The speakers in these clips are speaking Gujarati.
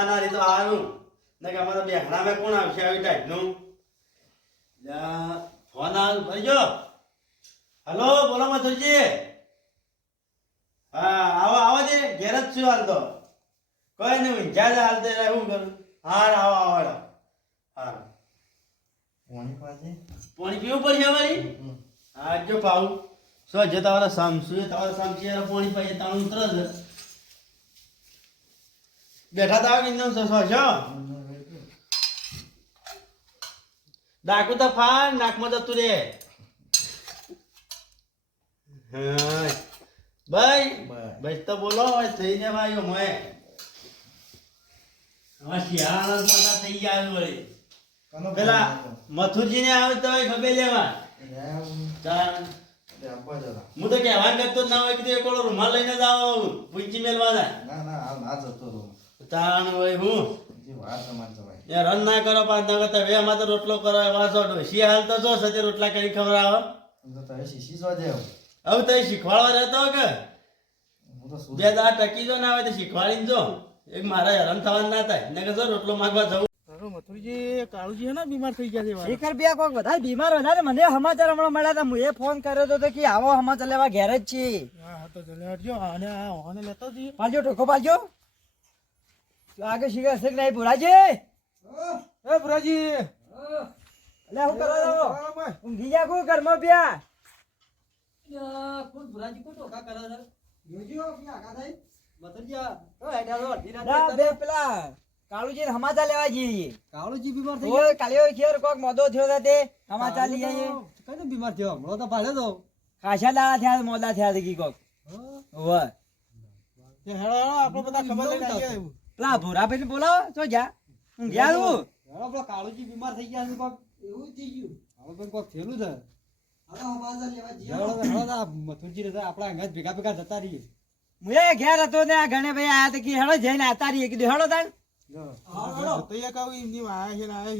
આવતા ના રહી તો સારું ને કે અમારા બેહણામાં કોણ આવશે આવી ટાઈપનું ફોન આવ ભાઈ જો હલો બોલો મથુરજી હા આવો આવો દે ઘેર જ છું હાલ તો. કોઈ નહીં ઊંઝા જ હાલ તો શું કરું? હાર આવો આવો. હાર. પોણી પાસે? પાણી પીવું પડશે અમારી? હા જો પાઉં. સો જો તમારા સામસુ તમારા સામસી પોણી પાઈએ તાણું ઉતરે છે. બેઠા તા કે સો સો છો ડાકુ તો ફાન નાકમાં જતું રે ભાઈ ભાઈ તો બોલો થઈ થઈને ભાઈ મોએ હવે શિયાળા મોટા થઈ ગયા વળી પેલા મથુરજી ને આવે તો ખબર લેવા હું તો કહેવા જતો ના હોય કે રૂમાલ લઈને જ આવો પૂંચી મેલવા જાય ના ના જતો રહું. તાણ હોય હું? રન ના કરો પાંચ ના કરતા હવે માં તો રોટલો કરો વાસો ડોસી હાલ તો જો સજે રોટલા કરી ખવડાવો. હવે તો શીખવાડવા રહેતો કે? હું તો શું બે દા ટકી જો ના હોય તો શીખવાડીને જો. એક મારા હેરાન થવાનું ના થાય. ને કે જો રોટલો માંગવા જવું. મથુરજી કાળુજી હે ને બીમાર થઈ ગયા છે શેખર બે કોક બધા બીમાર વધારે મને સમાચાર હમણાં મળ્યા હતા. હું એ ફોન કર્યો હતો તો કે આવો સમાચાર લેવા ઘેર જ છીએ. હા તો લેતો જઈએ પાલજો ટોકો પાલજો તો આગળ શિખર શેખ નહીં ભુરાજી એ ભુરાજી અલ્યા હું કરવા જાવ ઊંઘી જા કોઈ ઘરમાં પ્યા ના, બે પેલા કાળુજી ને સમાચાર લેવા જઈએ. કાળુજી બીમાર ઓય કાલે ખેર કોક મોદો થયો હતા તે સમાચાર લઈ આવીએ. કઈ બીમાર થયો? હમણાં તો ભાડે તો. ખાસા દાડા થયા મોદા થયા કી કોક. ઓય. હેડો હેડો આપણે બધા ખબર લઈને આવીએ. પેલા ભૂરા ભાઈ બોલાવો તો જા. ઊંઘ્યા તું. હેડો પેલો કાળુજી બીમાર થઈ ગયા છે કોક. એવું થઈ ગયું. હવે પણ કોક થયેલું છે. ને તો આપણા અંગાજ ભેગા ભેગા જતા રહીએ. હું એ હતો ગણે ભાઈ આયા તો કે હેડો જઈને આતા રહીએ. કીધું હેડો તાણ. જતો કહું એમની આયા છે ને આયા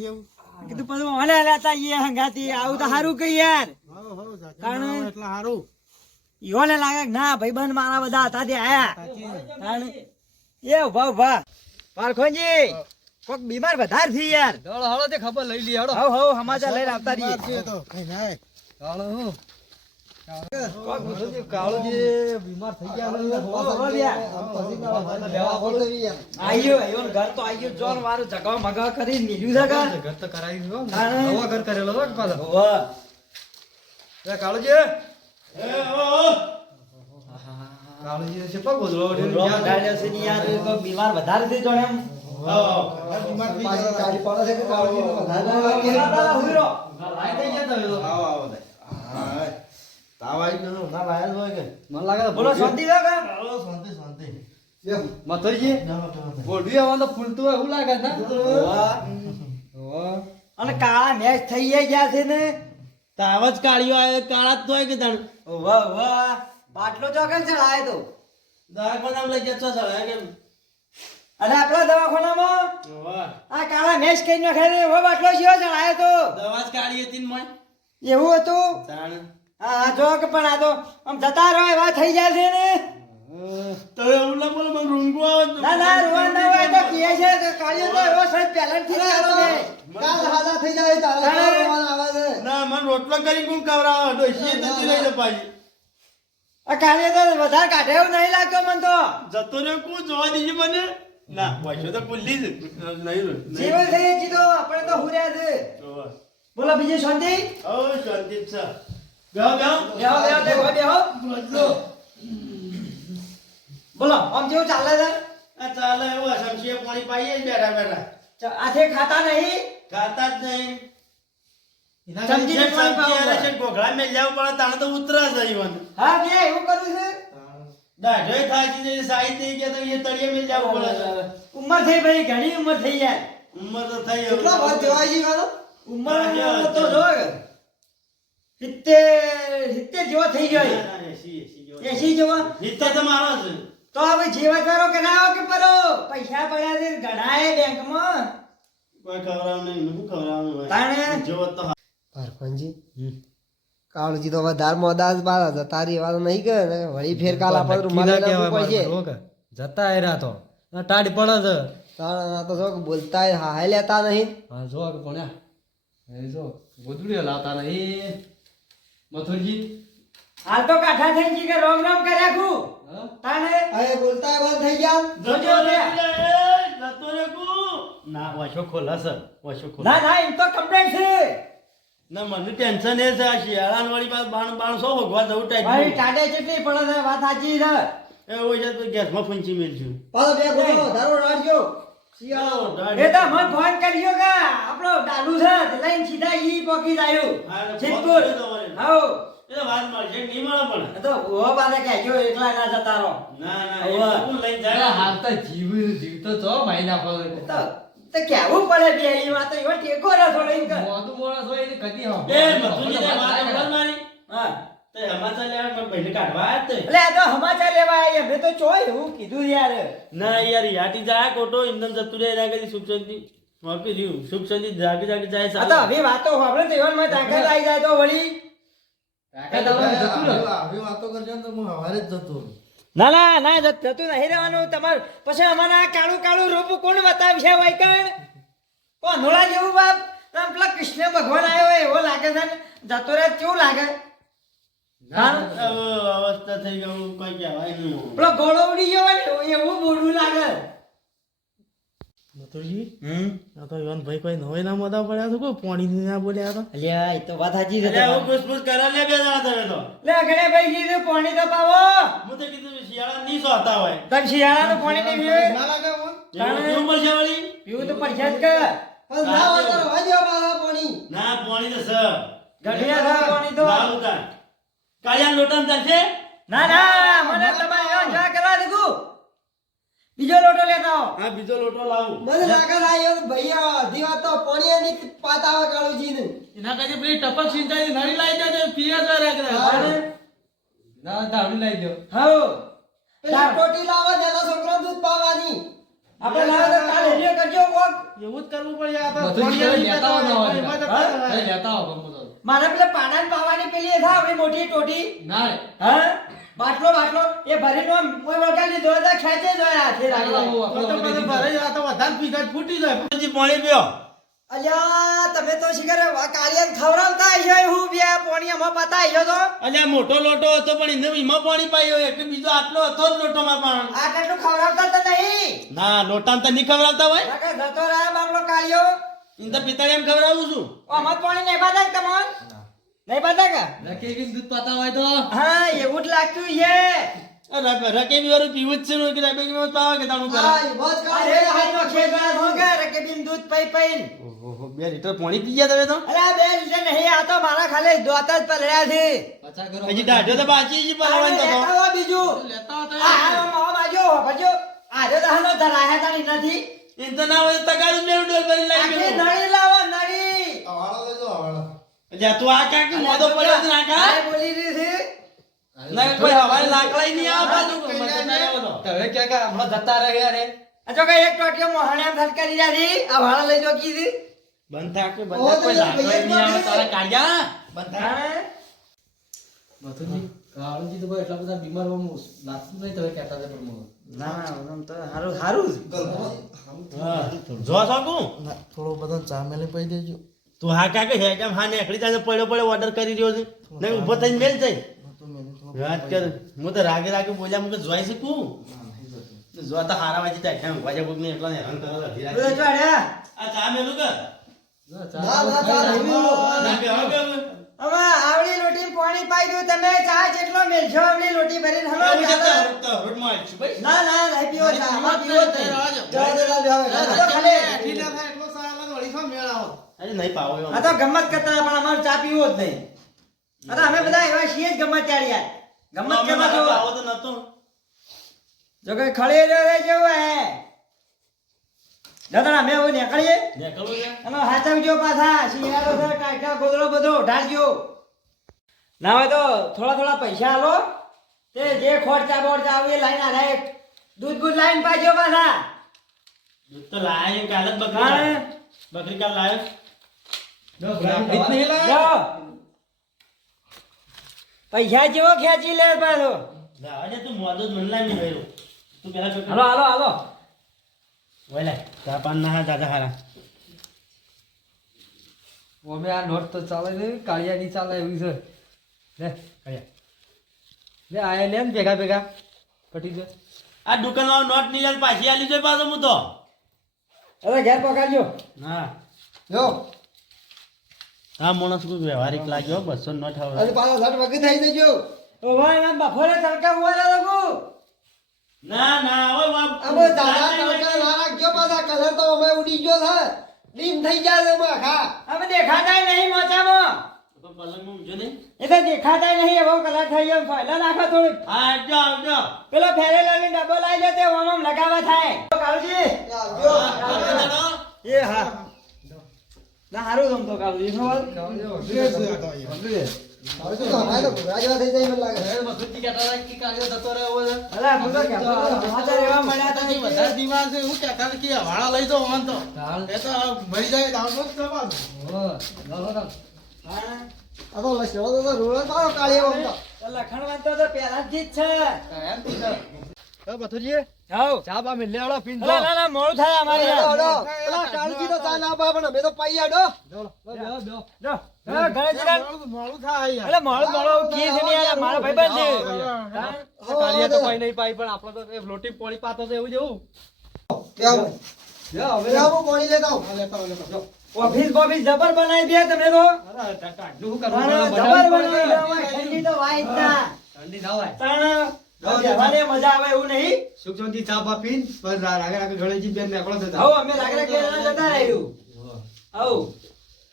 કીધું પછી મને લેતા આઈએ હંગાતી આવું તો સારું કઈ યાર. હો હો જાજા કારણ- બનાવો એટલે સારું ઈઓને લાગે કે ના ભાઈ બંધ મારા બધા હતા તે આયા. સાચી. તાણ એ વાહ ઊભા. પારખોનજી કોક બીમાર વધારથી યાર. હેડો હળો તે ખબર લઈ લી હળો હવ હવ સમાચાર લઈને આવતા રહીએ. છે તો. કઈ નાય હેડો હું. કાળુજી બીમાર થઈ ગયા આયો આયો ઘર તો આયો જોન મારું જગાવ મગાવ કરી નીલ્યું છે ઘર. તો કરાવી દીધું નવો ઘર કરેલો કે પાછો? વાહ એ ઓ. કાળુજી છે પગ બોલો છે? યાર કોક બીમાર વધારે થઈ જોણે એમ. બીમાર થઈ ગયા. પેલા દાદા હુઈ રહો. થઈ ગયા તમે આવો આવો હા, તાવ આવી ગયો ના લાયા હોય કે? મને લાગે બોલો શાંતિ છે કે શાંતિ શાંતિ. મથુરજી? બોલવી આવવાનું ફૂલતું હોય એવું લાગે છે ને? વાહ. વાહ. અને કાળા મેચ થઈ ગયા છે ને તાવ જ કાળિયો આવ્યો કાળા જ તો હોય કે વાહ વાહ. બાટલો ચોકડ ચડાય તો. દવાખાના લઈ જતો ચડાય કેમ અરે આપણા દવાખાનામાં? આ કાળા મેચ કઈ નાખે એવો બાટલો શિયો ચડાયો તો. દવા જ કાઢી હતી ને મોય. એવું હતું? હા હા જો કે પણ આ તો આમ જતા રહો એવા થઈ જાય છે ને. તો એવું ના બોલો મને રૂંગું આવે ના ના રોવા ના હોય તો કહે છે તો એવો સજ પહેલાથી જ હતો ને. તાણે ના મને રોટલો કરી કોણ ખવડાવો? ડોશીએ તો લઈ લે પાછી. આ કાળિયો તો વધારે કાઢે એવું નહીં લાગતો મને તો. જતો રહ્યો કોણ? જોવા દીધી મને. ના પૈસો તો ખુલ્લી જ. નહીં. જીવન થઈ જીતો આપણે તો હુર્યા છે. બોલો બીજી શાંતિ? ઓ શાંતિ છે. બેહો બેહો. બેહો બેહો બેહો રોટલો. બોલો. આમ જેવું ચાલે છે? આ ચાલે એવું શમશીએ પાણી પાઈએ બેઠા બેઠા. આથે ખાતા નહીં? ખાતા જ નહીં. સમજી ને પાણી સબ્જી પાવું આલે પડે. છે? ઘોઘળા મેં જાવ પડે તાણે તો ઉતરા જ ઈવન. હા બે એવું કરું છે? દાઢોય થાય છે જે સાઈ થઈ ગયા તો એ તળિયે મેં જાવ પડે. ઉંમર થઈ ભાઈ ઘણી ઉંમર થઈ યાર. ઉંમર તો થઈ હવે. ઉંમર તો જો સિત્તેર સિત્તેર જેવો થઈ ગયો એસી, જેવો. એસી તો મારો છે. તો હવે જેવા કરો કે ના આવો કે પરો? પૈસા પડ્યા છે ઘણા બેંકમાં. કોઈ ખવડાવવાનું નહીં, હું ખવડાવવાનું હોય. તાણે? જેવો તો હા. પારખનજી કાળજી તો વધારે મોદાસ બાર હતા. તારી વાત નહીં કરે ને? વળી ફેર કાલ આપણે રૂમાલ હો કે? જતા આયરા તો. ના ટાઢ પડે છે. તાણ તો શું બોલતા હાય લેતા નહીં. હા જો કે ભણ્યા એ જો ગોદડી લાતા નહીં. મથુરજી? હાલ તો કાઠા થઈ ગઈ કે રોમ રોમ કર્યા કુ? તાને? અરે બોલતા બંધ થઈ ગયા? જોજો લે. લતો રે કુ ના વાશો ખોલા સર વાશો ખોલા ના ના એમ તો કમ્પ્લેન્ટ છે. ના મને ટેન્શન એ છે આ શિયાળાની વાળી પાસે બાણ બાણ સો ભગવા જવું ભાઈ ટાઈપ ચેટલી પડે છે વાત સાચી છે. એ હોય છે તો ગેસમાં ફૂંચી મેલશું પાછો બે ગોળો વધારો રાડજો શિયાળો. એ તો મને ફોન કર્યો કે આપણો ડાલુ છે લઈને સીધા ઈ પોકી જાય. હા, તમારે. હાઉ. એટલે વાત મળશે નહીં મળે પણ. એ તો ઓ પાસે કહેજો એકલા ના જતા રહો. ના ના. એ કોણ લઈને જાય. હાલ તો જીવ જીવતો છો મહિના પર. તો તો કેવું પડે બે એ વાત એવો ટેકો એમ હોય એટલે કદી હા. તે વાત ખબર મારી. હા તે સમાચાર લેવા પણ ભાઈને કાઢવા આયા તે. એટલે આ તો સમાચાર લેવા આવી અમે તો ચોય એવું કીધું યાર. ના યાર યાટી જાય કોટો ઇંધન જતું રહે એના કદી સુખશાંતિ દીધું સુખશાંતિ જાગી જાગી જાય આ તો હવે વાતો સાંભળે તો તાકાત આવી જાય તો વળી. જતું રહે. વાતો કરજો તો હું હવારે જ જતો. ના ના ના થતું જતું નહીં રહેવાનું. તમારું પછી અમારા કાળું કાળું રૂપ કોણ બતાવશે વાયકણ કોણ નોળા જેવું બાપ? પેલા કૃષ્ણ ભગવાન આવ્યો હોય એવો લાગે છે ને? જતો રહે કેવું લાગે? અવસ્થા થઈ ગયું કોઈ કહેવાય પેલો ગોળો ઉડી ગયો હોય એવું- એવું લાગે. મથુરજી આ તો ઈવન ભાઈ કોઈ નવાઈ ના મોદા પડ્યા તો કોઈ પાણી ના બોલ્યા તો. અલ્યા એ તો વાત સાચી છે હું ઘૂસપૂસ કરવા લે બે જણા તમે તો. લે ઘરે ભાઈ કીધું પાણી તો પાવો. હું તો કીધું શિયાળા સોતા હોય. પાણી પીવે. ના લાગે મને? એવું પીવું પડશે વળી? પીવું તો પડશે જ કે. પણ ના હોય તો રવા દ્યો ના પાણી તો સ ગઢિયા થાય પાણી તો. લાવ ઉતાર. કાળિયા લોટામ ચાલશે? ના ના મને તમારે એવા જા કરવા દીધું. બીજો લોટો લેતા આવો. હા બીજો લોટો લાવું. મને લાગે યાર ભૈયા અધી વાત તો પાણી ની પાત આવે કાળુજી ને એના કાજે પેલી ટપક સિંચાઈ નળી લાવી જાય પીએ તો હા. ના દારૂ લાવી દો. હાઉ પેલા ટોટી લાવો એનો છોકરો દૂધ પાવાની. આપણે લાવે તો કાલ હેલ્યો કરજો કોક. એવું જ કરવું પડે આ તો પાણી લેતા આવો? લેતા આવો. મારે પેલે પાડાને પાવાની પેલી એ થાય આપણી મોટી ટોટી. ના. હા? બાટલો બાટલો. એ ભરીનો કોઈ લીધો તો ખેંચે જ હોય હાથે રાખી જાય. તો બધો ભરાઈ જાય તો વધારે પીધા ફૂટી જાય. પછી પાણી પીઓ. અલ્યા તમે તો શિખર કાળિયાને ખવડાવતા આવ્યો હું બે પોણી અમા પતા આવ્યો તો? અલ્યા મોટો લોટો હતો પણ એને એમાં પાણી પાયો એટલે બીજો આટલો હતો જ લોટોમાં પણ. આ કેટલું ખવડાવતા તો નહીં. ના લોટા તો નહીં ખવરાવતા હોય. જતો રહ્યા બાપડો કાળિયો. ઇન તો પિતાળી ખવડાવું છું. આમાં પાણી નહીં પાતા તમારે? તમોન નહીં પાતા કા? કરીને દૂધ પાતા હોય તો. હા એવું જ લાગતું છે. રકેબી વાળું પીવું જ છે ને કે રકેબી માં પાવા કે તાણું હા કરે ઈ બસ અરે ભાઈ નો ખેત ના હો કે બિન દૂધ પઈ પઈ ઓહો બે લીટર પાણી પી ગયા તમે તો? અરે બે લીટર નહીં આ તો મારા ખાલી દોતા જ પલળ્યા છે. પાછા કરો હજી દાઢો તો બાકી છે આને તો. લેતા બીજું. લેતા તો આ હાલો બાજો બાજુ. ભજો આજે તો હાલો ધરાયા તાણી નથી. ઇન તો ના હોય તો તગારું મેળ ડોલ ભરી લાવી. નળી લાવો નળી. હવાળો અલ્યા તું આ કાક મોદો પડ્યો છે ના કા? આ બોલી રહી છે. ના કોઈ હવાએ લાકડાઈ નહીં આવે બાજુ મજા ના આવે તો. તો હવે ક્યાં ક્યાં હમણાં જતા રહ્યા રે. આ જો કઈ એક ટોટિયો મોહણ્યા ફટકારી જાતી આ ભાડા લઈ જો કીધી. બંધ થાક કે બંધ કોઈ લાકડાઈ નહીં આવે તારા કાઢ્યા બંધ. હા. મથુરજી કાળુજી તો ભાઈ એટલા બધા બીમાર હોમ લાગતું નહીં તમે કહેતા હતા પણ. ના આમ તો હારું હારું હા. જો સાકું થોડો બધો ચા મેલે પઈ દેજો. તું હા કાકે હે કેમ હા નેકળી જાય પડ્યો પડ્યો ઓર્ડર કરી રહ્યો છે? નહીં ઊભો થઈને મેલ થોડો વાત કર. હું તો રાગે રાગે બોલ્યા મુકે જોઈ શકું જો તો હારા વાજી જાય કેમ વાજા કોક ને એટલા ને હેરાન કરો અઢી રાતે. બોલે ચોડ્યા આ ચા મેલું કર ના, ચા ના, ના, ચા નહીં. ના કે હવે હવે? હવે આવડી લોટી પાણી પાઈ દઉં તમે ચા જેટલો મેલશો આવડી લોટી ભરીને હલો ના ના પીવો ચા. પીવો તો ખાલી અરે નહીં પાવો. આ તો ગમત કરતા પણ અમારે ચા પીવો જ નહીં. અરે અમે બધા એવા છીએ જ ગમત યાર. ગમત કે કરવા આવો જો પાવો તો નતો જો કઈ ખળી રહ્યો જેવો હે. દાદા અમે હવે નીકળીએ. નીકળવું છે? અને હાચવજો પાછા શિયાળો છે કાકા ગોદડો બધો ઢાળજો ના હોય તો થોડા થોડા પૈસા આલો. તે જે ખોરચા બોરચા આવે એ લાઈન આધારે દૂધ બૂધ લાઈન પાજો પાછા. દૂધ તો લાયો કાલે બકરી બકરી કાલ લાયો. પૈસા જેવો ખેંચી લે પાછો. દે તું મોદો જ મને લાવી રહ્યો તું પેલા છોકરા હાલો હાલો હાલો. ઓલે ચા પાન ના હા દાદા હારા. અમે આ નોટ તો ચાલે નહીં કાળિયા નહીં ચાલે એવું છે. લે કાળિયા. લે આયા લે ને ભેગા ભેગા. પટી જાય આ દુકાનમાં નોટની યાર પાછી આલી જોઈ પાછો હું તો. હવે ઘેર પકાડજો હા. જો. હા માણસ કોઈ વ્યવહારિક લાગ્યો બસો નો અને અરે પાછો ઘટ વગી થઈ જજો. ઓહો એમ બફોરે તડકા ઉવાળા લાગુ? ના ના હવે બાપ અમે દાદા તડકા ના રાખજો પાછા. કલર તો અમે ઉડી ગયો છે. ડીમ થઈ ગયા છે એમાં આખા અમે દેખાતા નહીં મોચામાં. પલંગ ઊંઘજો ને એ તો દેખાતા નહીં એવો કલર થઈ ગયો ફાઈલા નાખો થોડી હા આવજો આવજો. પેલો ફેરેલાની ડબ્બો ડબલ આવી તે ઓમ લગાવા લગાવવા થાય. કાળજી આવજો આવજો એ હા. ના હારું ખબર આવજો તો અમારે તો ઘોડા જેવા થઈ જાય મને લાગે અલા હું તો કહેતો સમાચાર એવા મળ્યા હતા કે હા, આ તો. લસણો તો પાડો કાળીઓ આમ તો તો લખણવાન તો તો પહેલાથી જ છે. હાઉ. ચા બા મેં લેવડો પીન અલા, ના ના મોડું થાય અમારે હેડો, યાર. હેડો. પેલા કાળજી તો ચા ના પાડે પણ અમે તો પાઈ આડો જો, હા, ગણેશજી ના- અલા, મોડું મોડું કી છે ને યાર, મારો ભાઈબંધ છે. કાળિયા તો પાઈ નહીં પાઈ પણ આપણે તો લોટી પોળી પાતો તો એવું જેવું. હવે લેતા આવું. ઓફિસ બોફિસ જબર બનાવી દે તમે તો. અરે ટાટલું શું કરવાનું જબર બનાવી દે. ઠંડી તો વાય ના. ઠંડી ના તાણે બેહવાને મજા આવે એવું નહીં. સુખ શાંતિ ચા પીન બસ રાગે રાગે ગણેશજી બેન નીકળો થતા. હો અમે રાગે રાગે જતા રહ્યું. હવ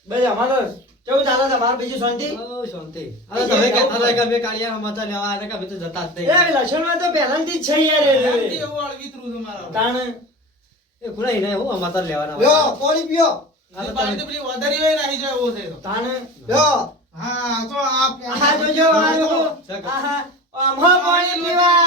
બસ અમારો કેવું ચાલે છે? અમારે બીજું શાંતિ? શાંતિ. અરે તમે કહેતા હતા કે અમે કાળિયા સમાચાર લેવા આવ્યા કે અમે તો જતા જ એ નહીં લસણમાં તો પહેલાથી જ છે યાર એ. તાણ? એ ખુલાઈ નહીં હું સમાચાર લેવાના યો પાણી પીઓ. આ તો તમે- તાણે? લ્યો. આહા જોજો આયો. આહા આમાં પાણી પીવાય આ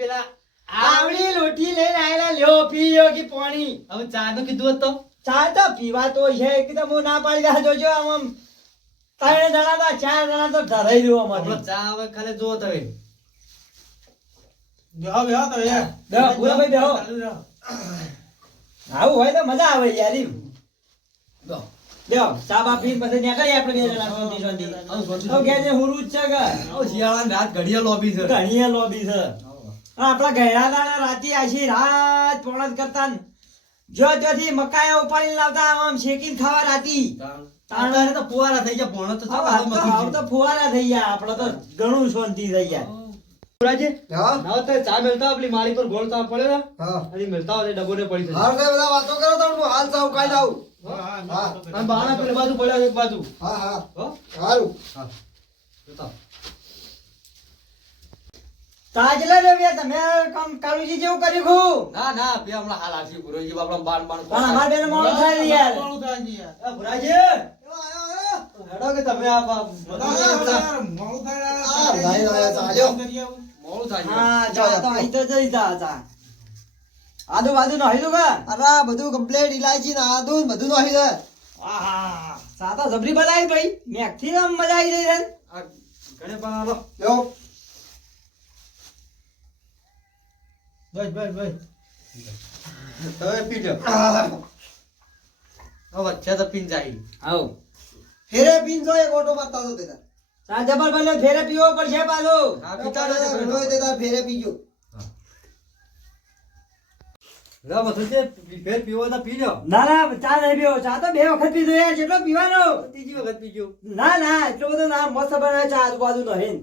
પેલા આવડી લોટી લઈને આયેલા લ્યો પીયો કે પાણી. હવે ચા નું કીધું હોત તો? ચા તો પીવા તો છે એકદમ હું ના પાડી દા જોજો આમ આમ. ત્રણ જણા તો ચાર જણા તો ધરાઈ રહ્યો અમારે. ચા હવે ખાલી જો તમે બેહો, ભૂરાભાઈ બેહો. આવું હોય તો મજા આવે યાર. બેહો, ચા બા પીને પછી નીકળીએ આપણે બે જણા શાંતિ શાંતિ. હવે ઘેર જઈને હુરું જ છે કે? શિયાળાની રાત ઘડિયા લોબી છે. ઘડિયા લોબી છે. આપણા ગયડા દાણા રાતી આશી રાત પોણત કરતા જો ત્યાંથી મકાયા ઉપાડી લાવતા આમ શેકીને ખાવા રાતી. તારે તો ફુવારા થઈ ગયા પોણત તો હવે તો- ફુવારા થઈ ગયા આપણે તો ઘણું શાંતિ થઈ ગયા. હા? તો ચા મેલતા આપણી માળી પર ગોળતા પડે ને હા. અને મેલતા હોય ડબ્બો ને પડી બધા વાતો કરો તો હું હાલ ચાવ કાઢ આવું હા અને બાણા પેલી બાજુ પડ્યા એક બાજુ. હા હા. હો? સારું તાજલા રવ્યા તમે કામ કાળુજી જેવું કર્યું ખું. ના ના બે હમણાં હાલ આસી ગુરુજી આપણા બાણ બાણ પણ અમારે બેને મોડું થાય છે યાર. ભુરાજી. હેડો કે તમે આ બા- આ ભાઈ ભાઈ ચાલ્યો મોડું થાય હા જા તો અહીં તો જઈ જા જા. આદુ બાજુ નહિલું કા? અરે બધું કમ્પ્લેટ ઇલાયચી ને આદુ બધું નહીં દે આહા. સાતા જબરી બનાવી ભાઈ. મેકથી આમ મજા આવી જઈ છે. ઘણે પણ હાલો. બસ બસ બસ હવે પીજો હવે વચ્ચે તો પીન જાય. આવ. ફેરે પીન જો એક ઓટો મારતા તો તેના. સા જબર બલે ફેરે પીવો પડશે પાલો હા પિતા પીતા ઘણો તે તાર ફેરે પીજો. લા મથું છે? ફેર પીવો તો પીજો ના ના ચા નહીં પીવો. ચા તો બે વખત પીધો યાર જેટલો પીવાનો. ત્રીજી વખત પીજો. ના ના એટલો બધો ના મસ્ત બનાવે ચા આજુબાજુ નહીં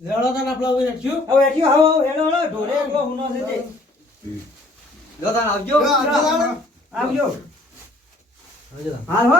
લેડો તો આપડા ઊભી રાખ્યું હવે એટલી હવે હેડો હેડો ઢોરે એટલો હુનો છે તે. આવજો. હાલ હો.